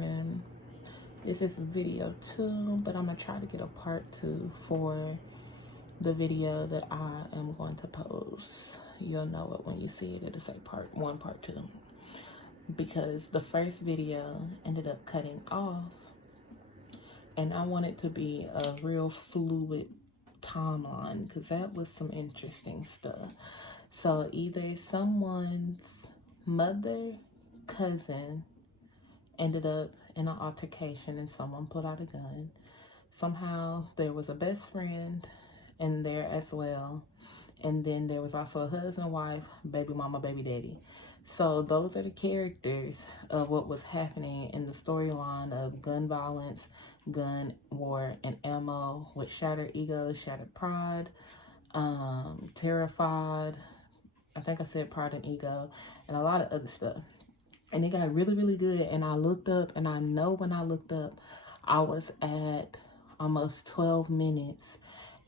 morning. This is video 2, but I'm going to try to get a part 2 for the video that I am going to post. You'll know it when you see it. It'll say part 1, part 2. Because the first video ended up cutting off, and I want it to be a real fluid timeline, because that was some interesting stuff. So either someone's mother, cousin ended up in an altercation and someone put out a gun. Somehow there was a best friend in there as well. And then there was also a husband, wife, baby mama, baby daddy. So those are the characters of what was happening in the storyline of gun violence, gun war, and ammo, with shattered egos, shattered pride, terrified, I think I said pride and ego, and a lot of other stuff. And it got really, really good. And I looked up, and I know when I looked up, I was at almost 12 minutes.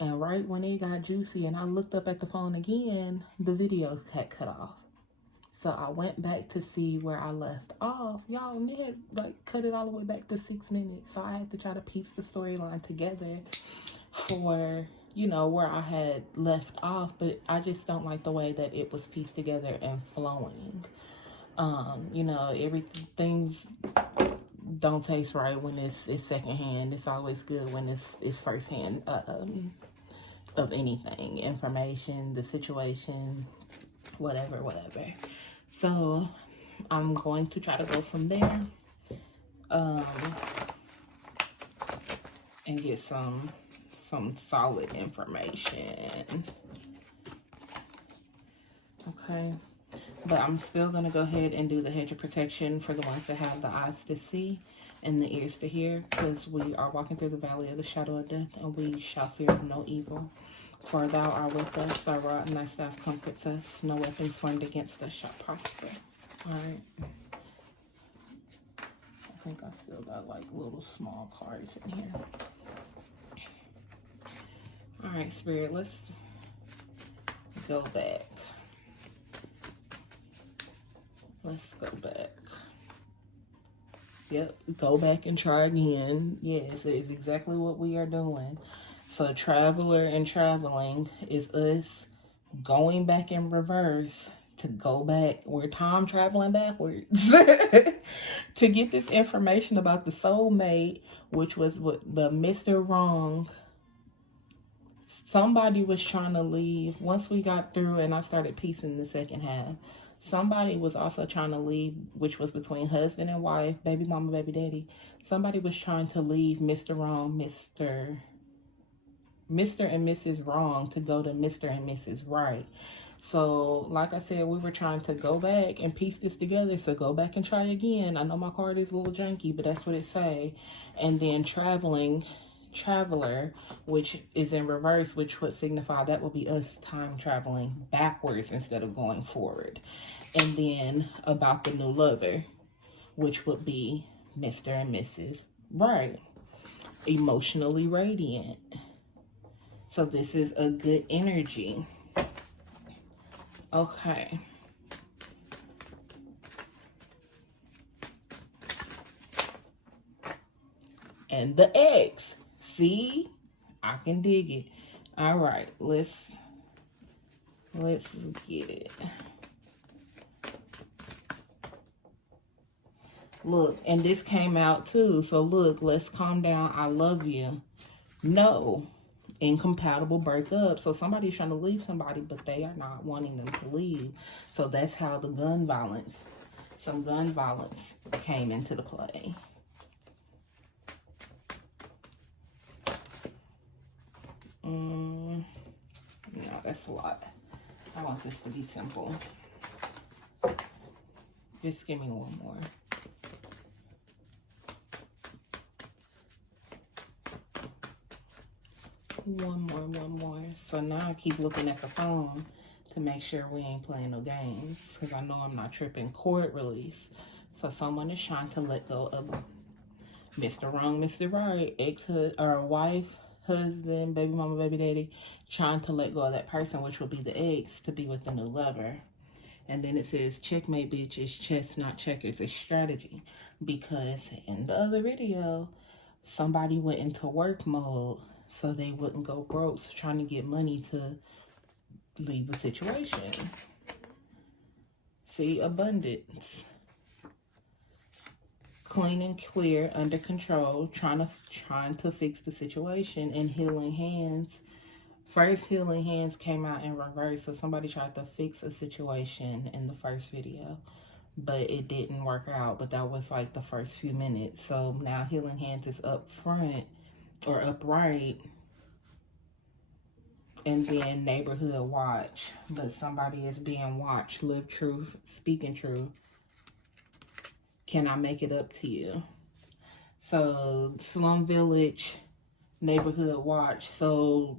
And right when it got juicy and I looked up at the phone again, the video had cut off. So I went back to see where I left off. Y'all, and it had like cut it all the way back to 6 minutes. So I had to try to piece the storyline together for, you know, where I had left off. But I just don't like the way that it was pieced together and flowing. You know, everything's don't taste right when it's secondhand. It's always good when it's firsthand of anything, information, the situation, whatever. So I'm going to try to go from there and get some solid information. Okay. But I'm still going to go ahead and do the hedge of protection for the ones that have the eyes to see and the ears to hear, because we are walking through the valley of the shadow of death, and we shall fear no evil. For thou art with us, thy rod and thy staff comforts us. No weapons formed against us shall prosper. Alright. I think I still got like little small cards in here. Alright, Spirit, let's go back. Let's go back. Yep, go back and try again. Yes, it's exactly what we are doing. So traveler and traveling is us going back in reverse to go back. We're time traveling backwards to get this information about the soulmate, which was what the Mr. Wrong. Somebody was trying to leave. Once we got through and I started piecing the second half, somebody was also trying to leave, which was between husband and wife, baby mama, baby daddy. Somebody was trying to leave Mr. Wrong, Mr. and Mrs. Wrong to go to Mr. and Mrs. Right. So, like I said, we were trying to go back and piece this together. So go back and try again. I know my card is a little janky, but that's what it say. And then traveler, which is in reverse, which would signify that would be us time traveling backwards instead of going forward. And then about the new lover, which would be Mr. and Mrs. Right. Emotionally radiant. So this is a good energy. Okay. And the X. See? I can dig it. All right, let's get it. Look, and this came out too. So look, let's calm down. I love you. No. Incompatible breakup. So somebody's trying to leave somebody, but they are not wanting them to leave. So that's how the gun violence, some gun violence came into the play. No, that's a lot. I want this to be simple. Just give me one more. One more. So now I keep looking at the phone to make sure we ain't playing no games, because I know I'm not tripping. Court release. So someone is trying to let go of Mr. Wrong, Mr. Right, wife, husband, baby mama, baby daddy, trying to let go of that person, which would be the ex, to be with the new lover. And then it says, checkmate, bitch, it's chess, not checkers, it's strategy. Because in the other video, somebody went into work mode so they wouldn't go broke, so trying to get money to leave a situation. See, abundance. Clean and clear, under control, trying to fix the situation. And healing hands. First healing hands came out in reverse, so somebody tried to fix a situation in the first video, but it didn't work out. But that was like the first few minutes. So now healing hands is up front or upright, and then neighborhood watch. But somebody is being watched. Live truth, speaking truth. Can I make it up to you? So slum village, neighborhood watch. So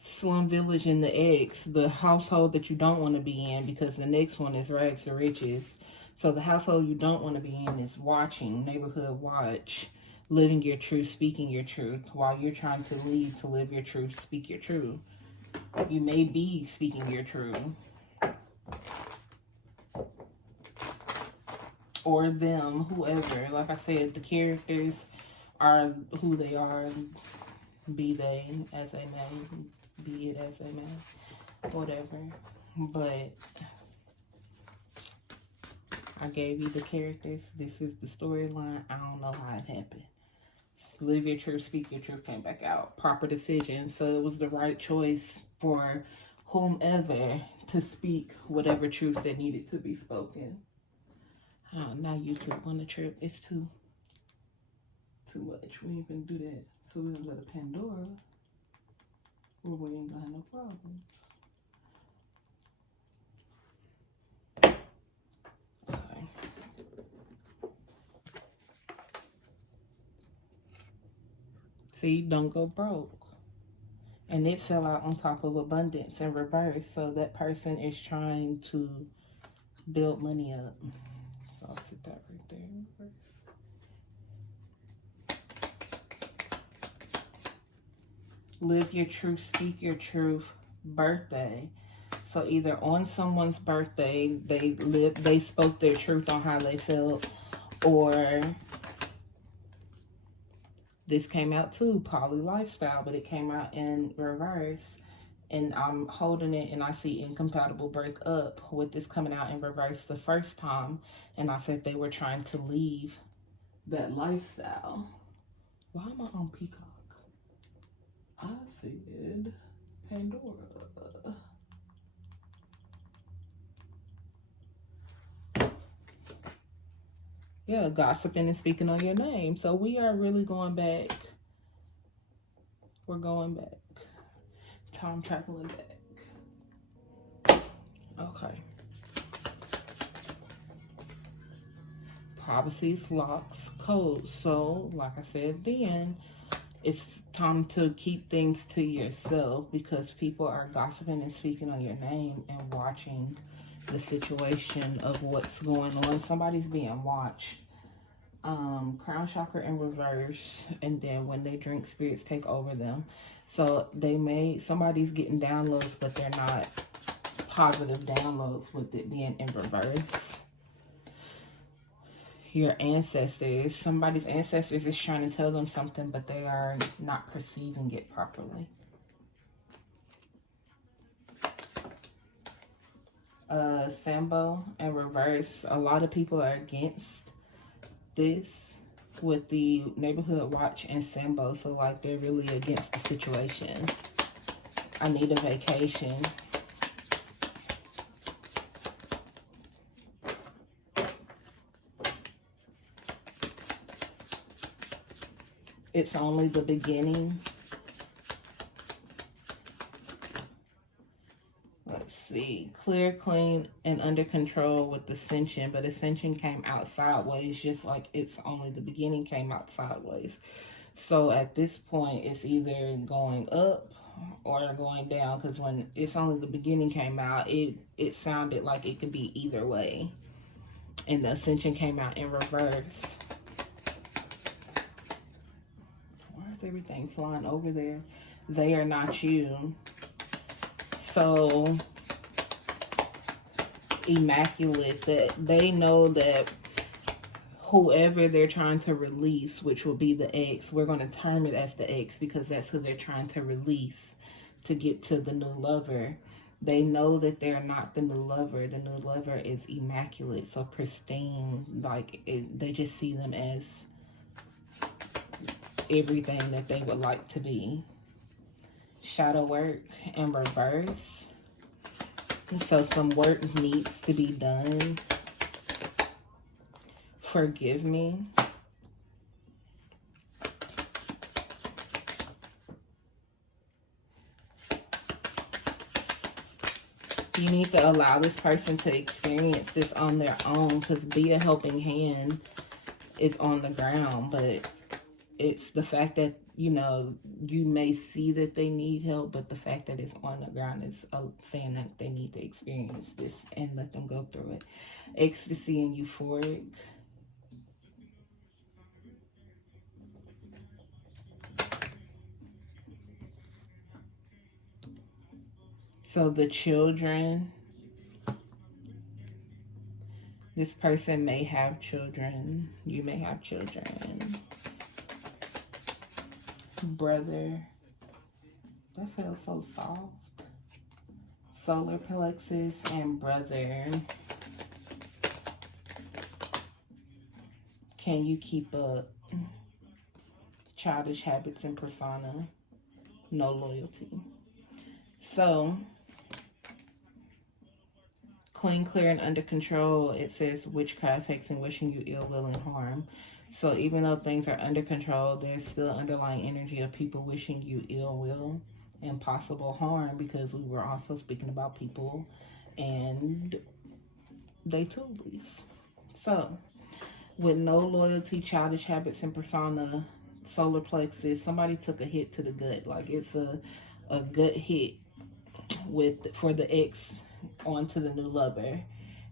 slum village and the ex, the household that you don't want to be in, because the next one is rags to riches. So the household you don't want to be in is watching, neighborhood watch, living your truth, speaking your truth, while you're trying to leave to live your truth, speak your truth. You may be speaking your truth. Or them, whoever. Like I said, the characters are who they are, be they as they may, be it as they may, whatever. But I gave you the characters. This is the storyline. I don't know how it happened. Live your truth, speak your truth came back out. Proper decision. So it was the right choice for whomever to speak whatever truths that needed to be spoken. Oh, now YouTube on the trip. It's too much. We ain't gonna do that. So we're gonna go to Pandora, where we ain't gonna have no problems. Okay. See, don't go broke. And it fell out on top of abundance in reverse. So that person is trying to build money up. So I'll sit that right there. Live your truth, speak your truth, birthday. So either on someone's birthday, they spoke their truth on how they felt, or this came out too, poly lifestyle, but it came out in reverse. And I'm holding it and I see incompatible break up with this coming out in reverse the first time. And I said they were trying to leave that lifestyle. Why am I on Peacock? I said Pandora. Yeah, gossiping and speaking on your name. So we are really going back. We're going back. Time traveling back. Okay. Policies, locks, codes. So, like I said then, it's time to keep things to yourself, because people are gossiping and speaking on your name and watching the situation of what's going on. Somebody's being watched. Crown chakra in reverse, and then when they drink, spirits take over them. So somebody's getting downloads, but they're not positive downloads with it being in reverse. Your ancestors, somebody's ancestors is trying to tell them something, but they are not perceiving it properly. Sambo in reverse. A lot of people are against this with the neighborhood watch and Sambo. So like they're really against the situation. I need a vacation. It's only the beginning. Let's see. Clear, clean, and under control with ascension. But ascension came out sideways, just like it's only the beginning came out sideways. So at this point, it's either going up or going down. Because when it's only the beginning came out, it sounded like it could be either way. And the ascension came out in reverse. Everything flying over there. They are not you. So immaculate, that they know that whoever they're trying to release, which will be the ex, we're going to term it as the ex because that's who they're trying to release to get to the new lover. They know that they're not the new lover. The new lover is immaculate, so pristine. Like, they just see them as everything that they would like to be. Shadow work in reverse. So some work needs to be done. Forgive me. You need to allow this person to experience this on their own, because be a helping hand is on the ground, but it's the fact that, you know, you may see that they need help, but the fact that it's on the ground is saying that they need to experience this and let them go through it. Ecstasy and euphoric. So the children, this person may have children. You may have children. Brother, that feels so soft. Solar plexus and brother. Can you keep up? Childish habits and persona. No loyalty. So, clean, clear, and under control. It says witchcraft, effects, and wishing you ill will and harm. So even though things are under control, there's still underlying energy of people wishing you ill will and possible harm, because we were also speaking about people and they toolies. So with no loyalty, childish habits, and persona, solar plexus, somebody took a hit to the gut. Like, it's a gut hit for the ex onto the new lover.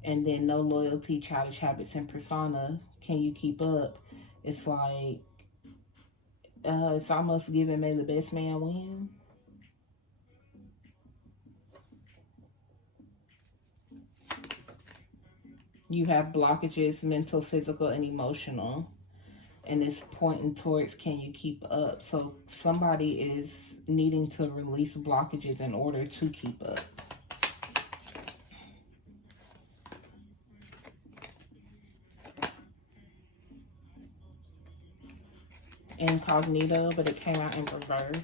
And then no loyalty, childish habits, and persona. Can you keep up? It's like, it's almost giving may the best man win. You have blockages, mental, physical, and emotional. And it's pointing towards, can you keep up? So somebody is needing to release blockages in order to keep up. Incognito, but it came out in reverse.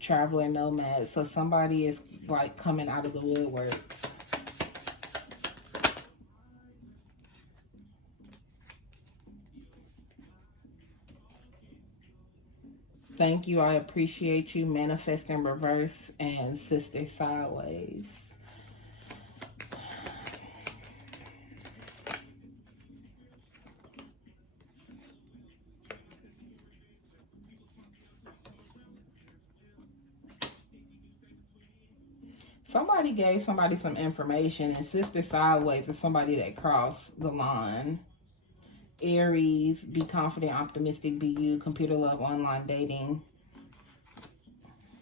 Traveler, nomad. So somebody is like coming out of the woodworks. Thank you. I appreciate you. Manifest in reverse and sister sideways. Somebody gave somebody some information, and sister sideways is somebody that crossed the line. Aries, be confident, optimistic, be you, computer love, online dating.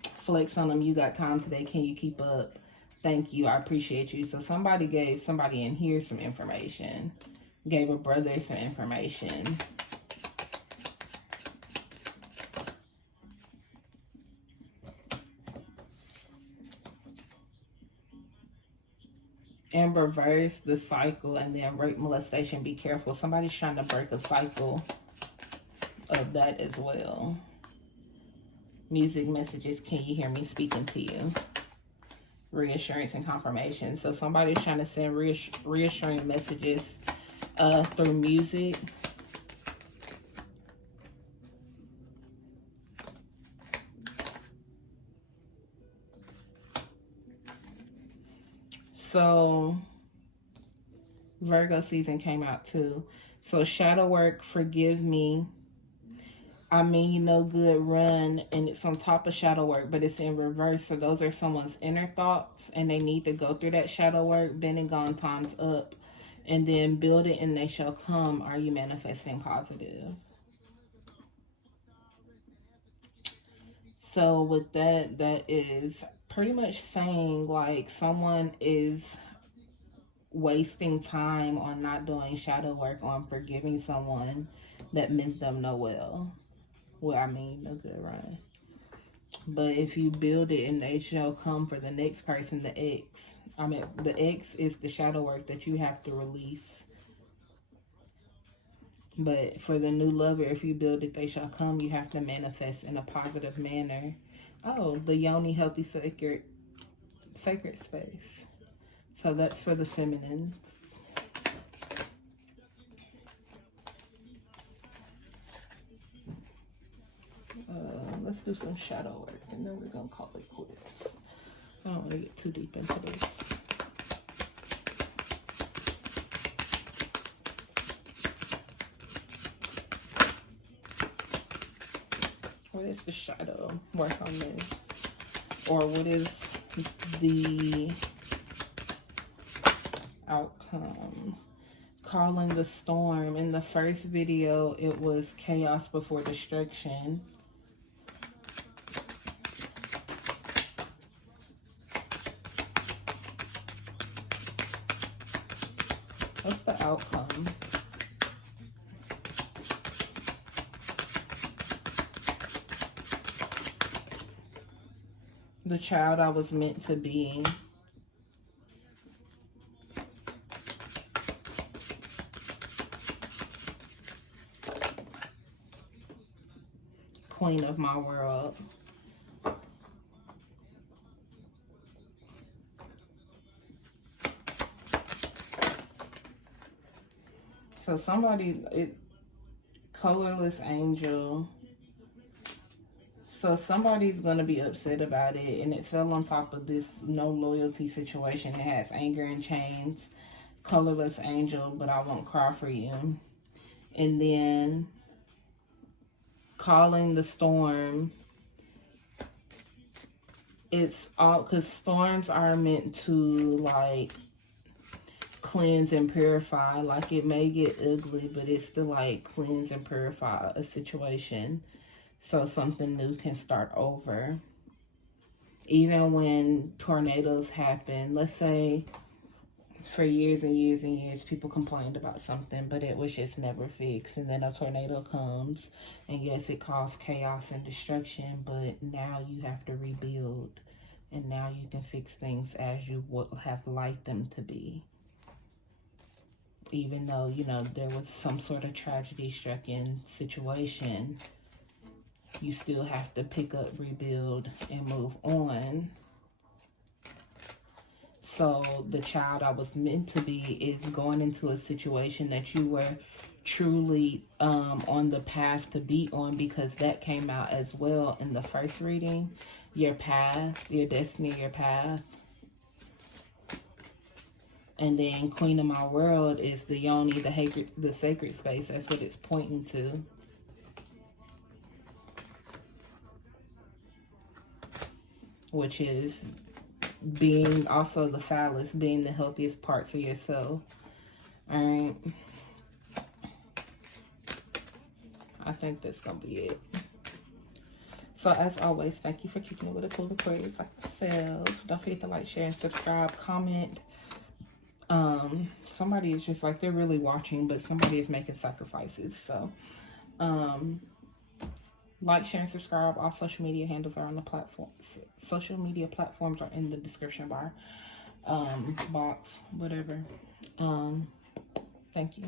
Flex on them, you got time today, can you keep up? Thank you, I appreciate you. So somebody gave somebody in here some information. Gave a brother some information. In reverse, the cycle, and then rape, molestation, be careful. Somebody's trying to break a cycle of that as well. Music messages, can you hear me speaking to you? Reassurance and confirmation. So somebody's trying to send reassuring messages through music. So Virgo season came out too. So shadow work, forgive me. I mean, you know, good run, and it's on top of shadow work, but it's in reverse. So those are someone's inner thoughts, and they need to go through that shadow work. Been and gone, time's up. And then build it and they shall come. Are you manifesting positive? So with that, that is pretty much saying like someone is wasting time on not doing shadow work on forgiving someone that meant them no well. Well, I mean, no good, right? But if you build it and they shall come for the next person, the X. I mean, the X is the shadow work that you have to release. But for the new lover, if you build it, they shall come, you have to manifest in a positive manner. Oh, the Yoni Healthy Sacred Space. So that's for the feminine. Let's do some shadow work and then we're going to call it quits. I don't want to get too deep into this. What is the shadow work on this? Or what is the outcome? Calling the storm. In the first video, it was chaos before destruction. What's the outcome? The child I was meant to be. Queen of my world. So somebody, colorless angel. So somebody's going to be upset about it. And it fell on top of this no loyalty situation. It has anger and chains. Colorless angel, but I won't cry for you. And then calling the storm. It's all because storms are meant to like cleanse and purify. Like it may get ugly, but it's to like cleanse and purify a situation so something new can start over. Even when tornadoes happen, let's say for years and years and years people complained about something, but it was just never fixed, and then a tornado comes and yes, it caused chaos and destruction, but now you have to rebuild and now you can fix things as you would have liked them to be. Even though, you know, there was some sort of tragedy struck in situation, you still have to pick up, rebuild, and move on. So the child I was meant to be is going into a situation that you were truly on the path to be on, because that came out as well in the first reading. Your path, your destiny, your path. And then Queen of my world is the Yoni, the sacred space. That's what it's pointing to. Which is being also the phallus, being the healthiest parts of yourself. Alright. I think that's going to be it. So as always, thank you for keeping it with a cool Aquarius like myself. Don't forget to like, share, and subscribe. Comment. Somebody is just like, they're really watching, but somebody is making sacrifices. So, like, share, and subscribe. All social media handles are on the platform. Social media platforms are in the description bar, box, whatever. Thank you.